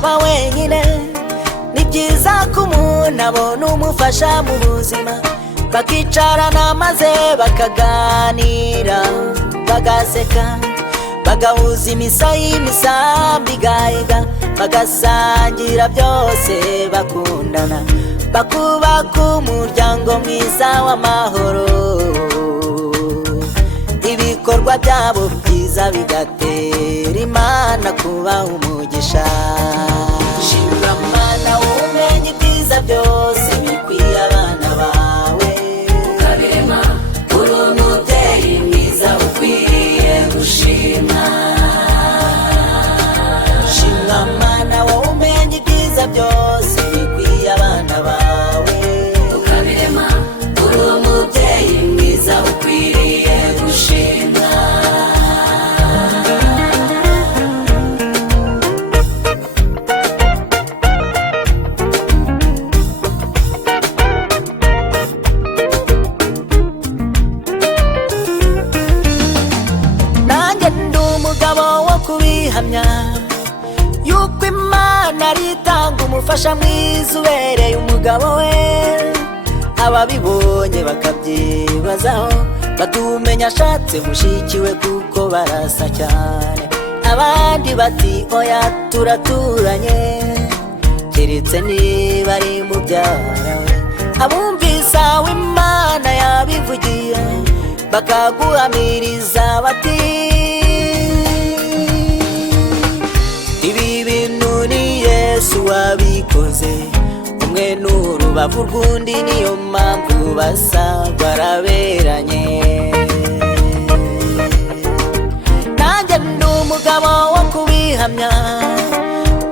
ntaba wenyine. Ni byiza ko umuntu abona umufasha mu buzima, bakicarana maze bakaganira, bagaseka, bagahuza imisambi igahiga, bagasangira byose bakundana, bakubaka umuryango mwiza w'amahoro. Ibikorwa byabo byiza bigatera Imana kubaha umugisha. Shimira Mana umenye ibyiza byose bikwiye abana bawe, ukabirema uri umubyeyi mwiza ukwiriye gushimwa. Shimira Mana umenye ibyiza byose bikwiye abana bawe, ukabirema uri umubyeyi mwiza ukwiriye gushimwa. kubihamya yuko Imana aritanga umufasha mwiza ubereye umugabo we. Ababibonye bakabyibazaho batumenya ashatse mushiki we kuko barasa cyane. Abandi bati oya turaturanye keretse niba ari mubyara we. Abumvise aho Imana yabivugiye bakaguhamiriza bati ibi bintu ni Yesu wabikoze, umwe n'urubavu rw'undi niyo mpamvu basa baraberanye. Nanjye ndi umugabo wo kubihamya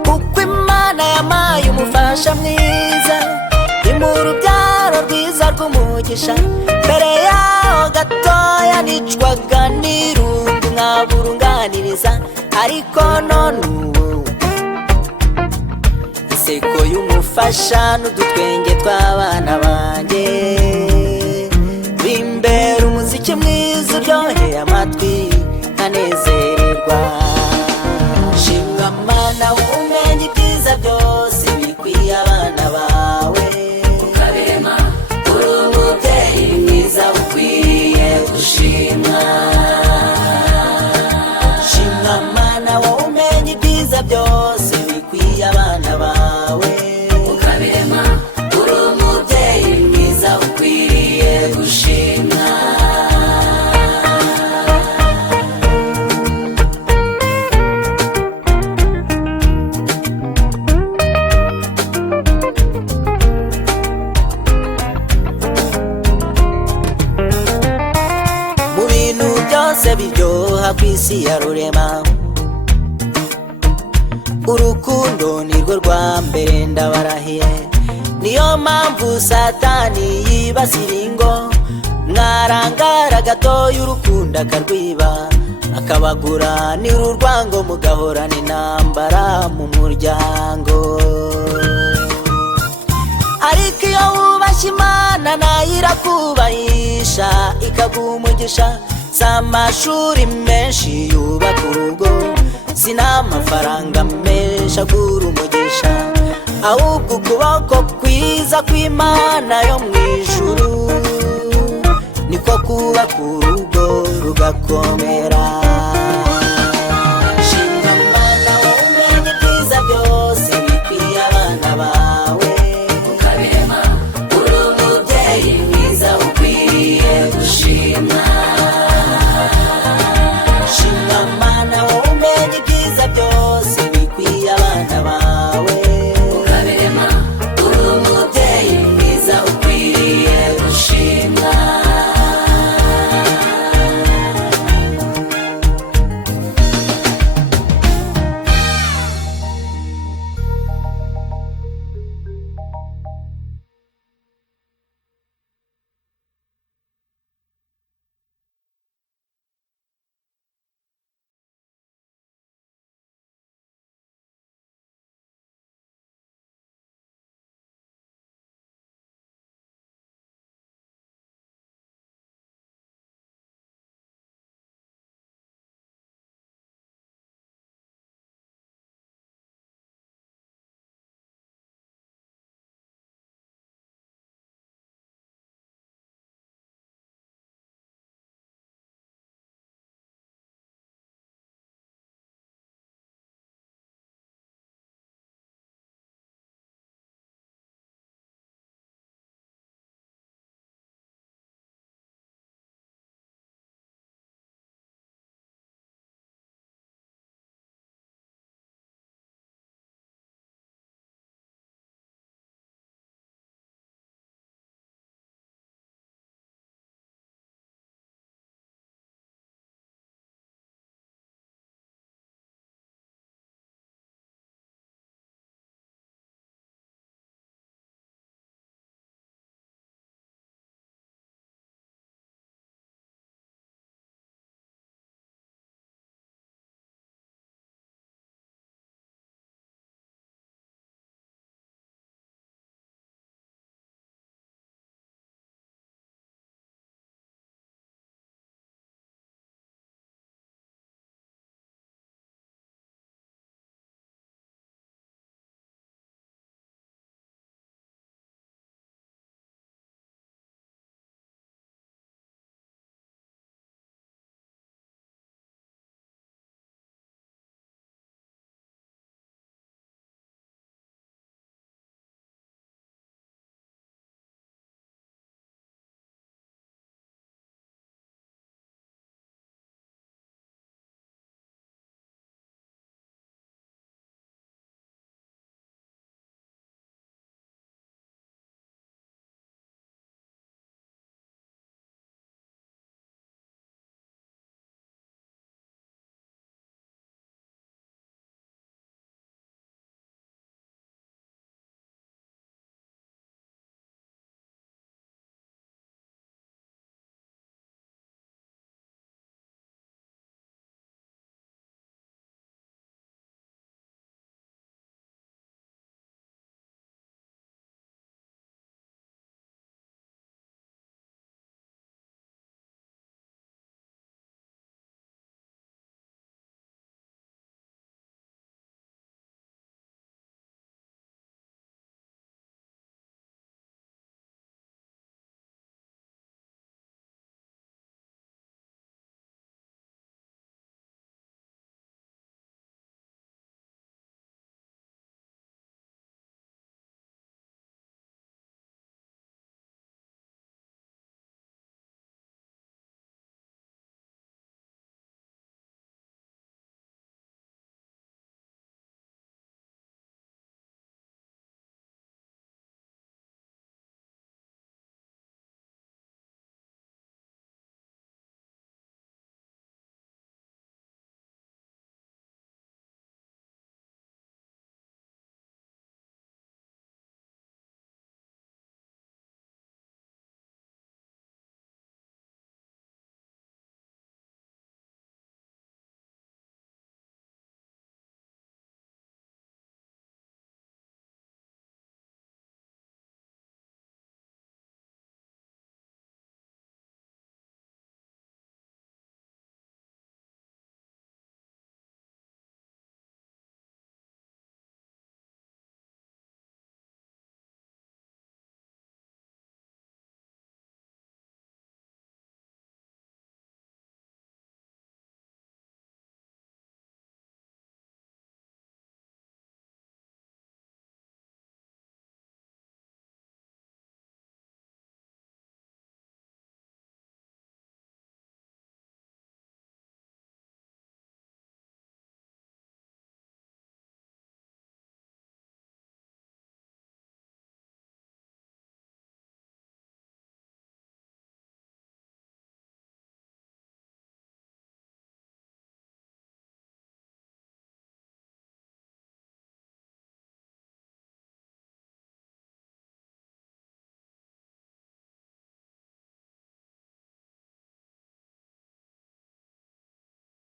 kuko Imana yampaye umufasha mwiza, imuha urubyaro rwiza rw'umugisha. Mbere yaho gatoya nicwaga n'irungu nkaburunganiriza, ariko none ubu inseko y'umufasha n'udutwenge tw'abana banjye bimbera umuziki mwiza uryoheye amatwi nkanezererwa. Shimwa Mana umenye ibyiza byose bikwiye abana bawe, ukabirema uri umubyeyi mwiza ukwiriye gushimwa. Shimwa Mana umenye ibyiza byose bikwiye abana bawe, ukabirema uri umubyeyi mwiza ukwiriye gushimwa. mu bintu byose biryoha ku isi ya rurema, urukundo nirwo rwa mbere ndabarahiye. Niyo mpamvu Satani yibasira ingo, mwarangara gatoya urukundo akarwiba, akabagura n'urwango mugahorana intambara mu muryango. Ariko iyo wubashye Imana nayo irakubahisha ikaguha umugisha. Si amashuri menshi yubaka urugo, si n'amafaranga menshi agura umugisha, ahubwo ukuboko kwiza kw'Imana yo mu ijuru niko kubaka urugo rugakomera.